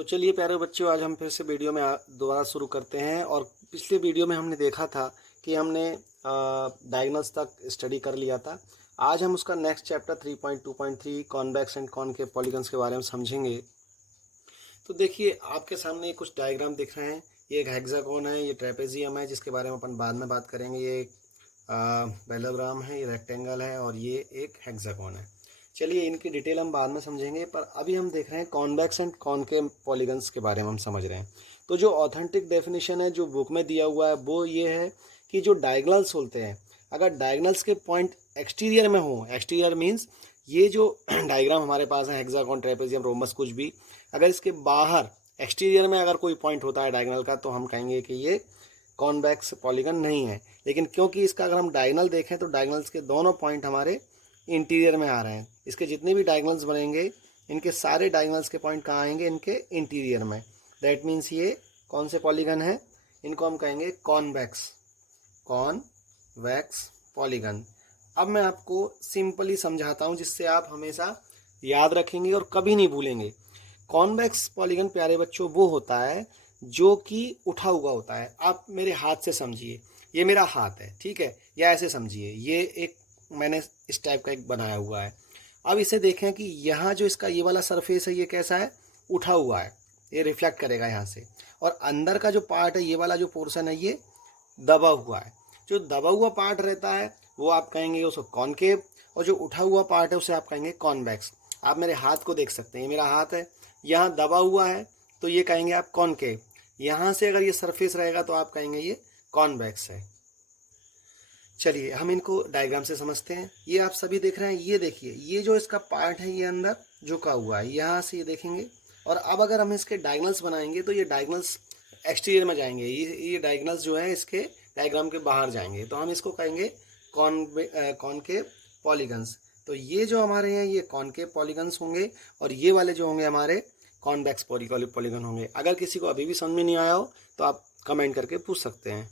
तो चलिए प्यारे बच्चों, आज हम फिर से वीडियो में दोबारा शुरू करते हैं। और पिछले वीडियो में हमने देखा था कि हमने डायगोनल्स तक स्टडी कर लिया था। आज हम उसका next chapter 3.2.3 convex and concave polygons के बारे में समझेंगे। तो देखिए, आपके सामने कुछ डायग्राम दिख रहे हैं। ये एक हेक्सागोन है, ये ट्रेपेजियम है जिसके बारे में अपन बाद में बात करेंगे। ये एक पैरेललोग्राम है, ये रेक्टेंगल है और ये एक हेक्सागोन है। चलिए, इनकी डिटेल हम बाद में समझेंगे, पर अभी हम देख रहे हैं कॉन्वेक्स एंड कॉनकेव पॉलीगन्स के बारे में हम समझ रहे हैं। तो जो ऑथेंटिक डेफिनेशन है जो बुक में दिया हुआ है वो ये है कि जो डायगोनल्स होते हैं, अगर डायगोनल्स के पॉइंट एक्सटीरियर में हो, एक्सटीरियर मीन्स ये जो डायग्राम हमारे पास है हेक्सागोन, ट्रेपेजियम, रोमबस, कुछ भी, अगर इसके बाहर एक्सटीरियर में अगर कोई पॉइंट होता है डायगोनल का, तो हम कहेंगे कि ये कॉन्वेक्स पॉलीगन नहीं है। लेकिन क्योंकि इसका अगर हम डायगोनल देखें तो डायगोनल्स के दोनों पॉइंट हमारे इंटीरियर में आ रहे हैं। इसके जितने भी डायगोनल्स बनेंगे, इनके सारे डायगोनल्स के पॉइंट कहाँ आएंगे? इनके इंटीरियर में। दैट मीन्स ये कौन से पॉलीगन है? इनको हम कहेंगे कॉन्वेक्स पॉलीगन। अब मैं आपको सिंपली समझाता हूँ जिससे आप हमेशा याद रखेंगे और कभी नहीं भूलेंगे। कॉन्वेक्स पॉलीगन प्यारे बच्चों वो होता है जो कि उठा हुआ होता है। आप मेरे हाथ से समझिए, ये मेरा हाथ है, ठीक है, या ऐसे समझिए, ये एक मैंने इस टाइप का एक बनाया हुआ है। अब इसे देखें कि यहाँ जो इसका ये वाला सरफेस है, ये कैसा है? उठा हुआ है, ये रिफ्लेक्ट करेगा यहाँ से। और अंदर का जो पार्ट है, ये वाला जो पोर्शन है, ये दबा हुआ है। जो दबा हुआ पार्ट रहता है वो आप कहेंगे उसको कॉनकेव, और जो उठा हुआ पार्ट है उसे आप कहेंगे कॉन्वेक्स। आप मेरे हाथ को देख सकते हैं, ये मेरा हाथ है, यहाँ दबा हुआ है तो ये कहेंगे आप कॉनकेव। यहाँ से अगर ये सरफेस रहेगा तो आप कहेंगे ये कॉन्वेक्स है। चलिए हम इनको डायग्राम से समझते हैं। ये आप सभी देख रहे हैं, ये देखिए, ये जो इसका पार्ट है ये अंदर झुका हुआ है, यहाँ से ये देखेंगे। और अब अगर हम इसके डायगोनल्स बनाएंगे तो ये डायगोनल्स एक्सटीरियर में जाएंगे, ये डायगोनल्स जो है इसके डायग्राम के बाहर जाएंगे, तो हम इसको कहेंगे कॉनकेव पॉलीगन्स। तो ये जो हमारे हैं ये कॉनकेव पॉलीगन्स होंगे, और ये वाले जो होंगे हमारे कॉन्वेक्स पॉलीगन होंगे। अगर किसी को अभी भी समझ में नहीं आया हो तो आप कमेंट करके पूछ सकते हैं।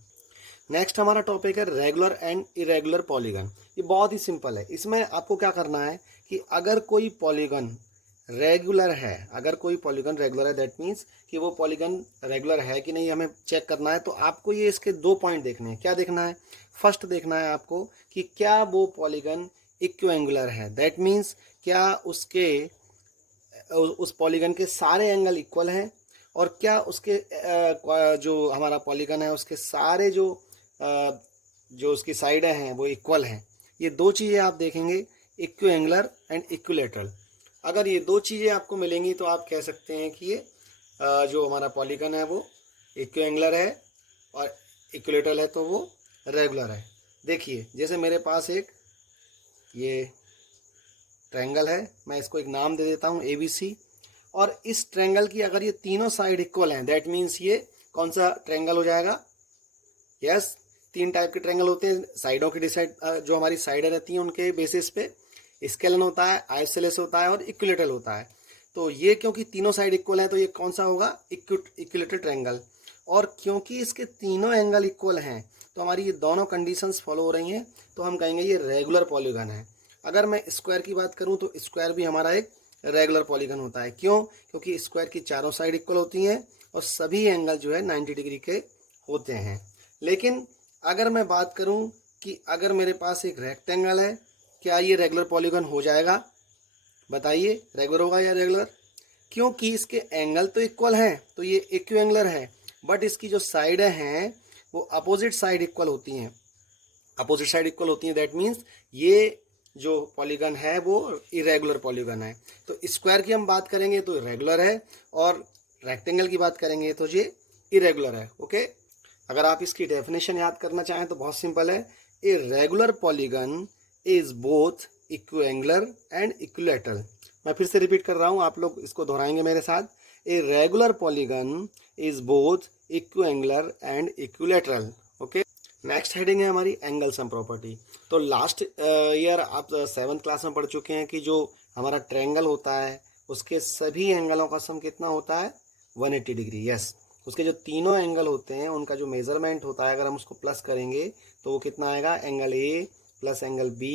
नेक्स्ट हमारा टॉपिक है रेगुलर एंड इरेगुलर पॉलीगन। ये बहुत ही सिंपल है। इसमें आपको क्या करना है कि अगर कोई पॉलीगन रेगुलर है, अगर कोई पॉलीगन रेगुलर है, दैट मीन्स कि वो पॉलीगन रेगुलर है कि नहीं, हमें चेक करना है। तो आपको ये इसके दो पॉइंट देखने हैं। क्या देखना है? फर्स्ट देखना है आपको कि क्या वो पॉलीगन इक्विएंगुलर है। दैट मीन्स क्या उसके उस पॉलीगन के सारे एंगल इक्वल हैं, और क्या उसके जो हमारा पॉलीगन है उसके सारे जो उसकी साइडें हैं वो इक्वल हैं। ये दो चीज़ें आप देखेंगे, इक्विएंगुलर एंड इक्विलेटरल। अगर ये दो चीज़ें आपको मिलेंगी तो आप कह सकते हैं कि ये जो हमारा पॉलीगन है वो इक्विएंगुलर है, और इक्विलेटरल है तो वो रेगुलर है। देखिए, जैसे मेरे पास एक ये ट्रायंगल है, मैं इसको एक नाम दे देता हूँ ABC। और इस ट्रायंगल की अगर ये तीनों साइड इक्वल हैं, दैट मीन्स ये कौन सा ट्रायंगल हो जाएगा? यस, तीन टाइप के ट्रायंगल होते हैं। साइडों की डिसाइड जो हमारी साइडें रहती हैं उनके बेसिस पे स्केलन होता है, आइसोसेलेस होता है और इक्विलेटरल होता है। तो ये क्योंकि तीनों साइड इक्वल है तो ये कौन सा होगा? Equilateral triangle. और क्योंकि इसके तीनों एंगल इक्वल हैं तो हमारी ये दोनों कंडीशंस फॉलो हो रही हैं, तो हम कहेंगे ये रेगुलर पॉलीगन है। अगर मैं स्क्वायर की बात करूं तो स्क्वायर भी हमारा एक रेगुलर पॉलीगन होता है। क्यों? क्योंकि स्क्वायर की चारों साइड इक्वल होती हैं और सभी एंगल जो है 90 डिग्री के होते हैं। लेकिन अगर मैं बात करूं कि अगर मेरे पास एक रेक्टेंगल है, क्या ये रेगुलर पॉलीगन हो जाएगा? बताइए, रेगुलर होगा या रेगुलर? क्योंकि इसके एंगल तो इक्वल हैं तो ये इक्विएंगुलर है, बट इसकी जो साइडें हैं वो अपोजिट साइड इक्वल होती हैं। अपोजिट साइड इक्वल होती हैं, दैट मीन्स ये जो पॉलीगन है वो इरेगुलर पॉलीगन है। तो स्क्वायर की हम बात करेंगे तो रेगुलर है, और रेक्टेंगल की बात करेंगे तो ये इरेगुलर है। ओके, अगर आप इसकी डेफिनेशन याद करना चाहें तो बहुत सिंपल है। A regular polygon is both equiangular and equilateral. मैं फिर से रिपीट कर रहा हूँ, आप लोग इसको दोहराएंगे मेरे साथ। A regular polygon is both equiangular and equilateral. Okay, next heading है हमारी एंगल सम प्रॉपर्टी। तो लास्ट ईयर आप 7th क्लास में पढ़ चुके हैं कि जो हमारा ट्रायंगल होता है उसके सभी एंगलों का सम कितना होता है? 180 डिग्री। यस, उसके जो तीनों एंगल होते हैं उनका जो मेजरमेंट होता है, अगर हम उसको प्लस करेंगे तो वो कितना आएगा? Angle A plus angle B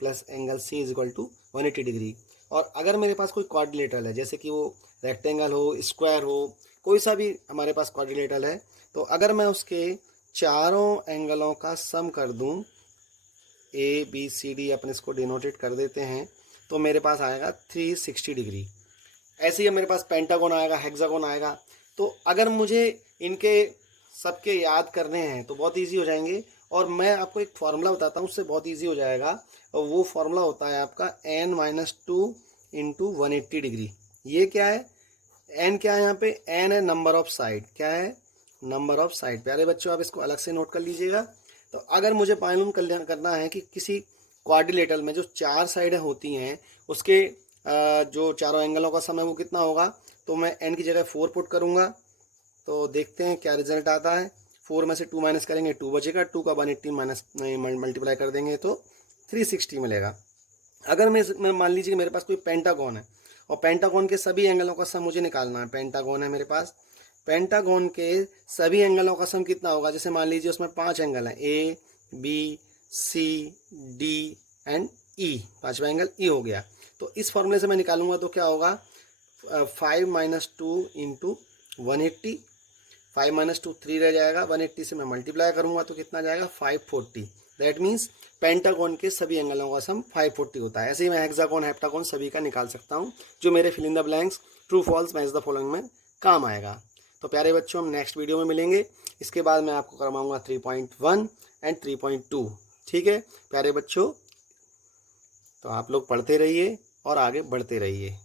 plus angle C is equal to 180 degree. और अगर मेरे पास कोई क्वाड्रिलेटरल है, जैसे कि वो रेक्टेंगल हो, स्क्वायर हो, कोई सा भी हमारे पास क्वाड्रिलेटरल है, तो अगर मैं उसके चारों एंगलों का सम कर दूं, ए बी सी डी अपन इसको डिनोटेट कर देते हैं, तो मेरे पास आएगा 360 डिग्री। ऐसे ही मेरे पास पेंटागन आएगा, हेक्सागन आएगा। तो अगर मुझे इनके सबके याद करने हैं तो बहुत इजी हो जाएंगे, और मैं आपको एक फार्मूला बताता हूँ, उससे बहुत इजी हो जाएगा। और वो फार्मूला होता है आपका n-2 इंटू 180 डिग्री। ये क्या है, n क्या है यहाँ पे, n है नंबर ऑफ साइड। क्या है, नंबर ऑफ साइड। प्यारे बच्चों आप इसको अलग से नोट कर लीजिएगा। तो अगर मुझे मालूम करना है कि किसी क्वाड्रिलेटरल में जो 4 साइडें होती हैं उसके जो चारों एंगलों का सम है वो कितना होगा, तो मैं n की जगह 4 पुट करूँगा। तो देखते हैं क्या रिजल्ट आता है। 4 में से 2 माइनस करेंगे 2 बचेगा, 2 का 180 माइनस मल्टीप्लाई कर देंगे तो 360 मिलेगा। अगर मैं मान लीजिए कि मेरे पास कोई पेंटागन है और पेंटागन के सभी एंगलों का सम मुझे निकालना है। पेंटागन है मेरे पास, पेंटागन के सभी एंगलों का सम कितना होगा, जैसे मान लीजिए उसमें 5 एंगल हैं, A B C D and E, 5वां एंगल ई हो गया। तो इस फॉर्मूले से मैं निकालूंगा तो क्या होगा, 5 माइनस 2 इंटू 180, 5 माइनस 2 3 रह जाएगा, 180 से मैं मल्टीप्लाई करूंगा तो कितना जाएगा 540। दैट मीन्स पेंटागन के सभी एंगलों का सम 540 होता है। ऐसे ही मैं हेक्सागन हेप्टागन सभी का निकाल सकता हूं, जो मेरे fill in the blanks true false match the following में काम आएगा। तो प्यारे बच्चों हम नेक्स्ट वीडियो में मिलेंगे। इसके बाद मैं आपको करवाऊंगा 3.1 एंड 3.2। ठीक है प्यारे बच्चों, तो आप लोग पढ़ते रहिए और आगे बढ़ते रहिए।